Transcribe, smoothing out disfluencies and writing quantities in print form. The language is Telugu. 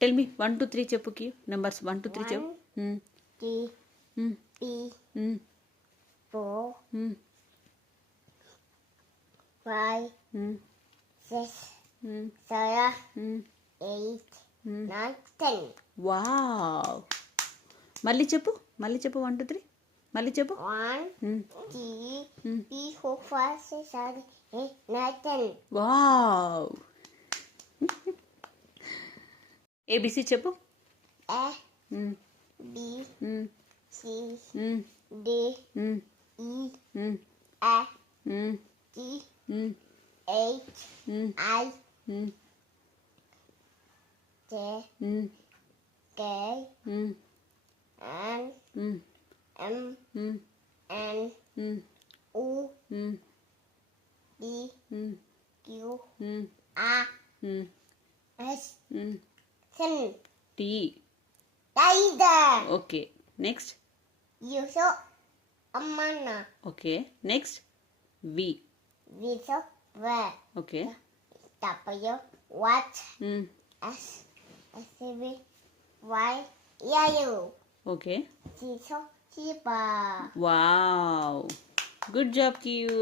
టెల్ మీ 1 2 3 చెప్పు క్యూ నెంబర్స్ 1 2 3 చెప్పు 1 2 3 4 5 6 7 8 9 10 వావ్ మళ్ళీ చెప్పు 1 2 3 మళ్ళీ చెప్పు 1 2 3 4 5 6 7 8 9 10 వావ్ ఏబిసి చెప్పు A B C D E F G H I J K L M N O P Q R S N T Tiger okay next Yuso Amana okay next V Viso Where okay W What S S B Y Yayo okay Siso Siba wow good job queue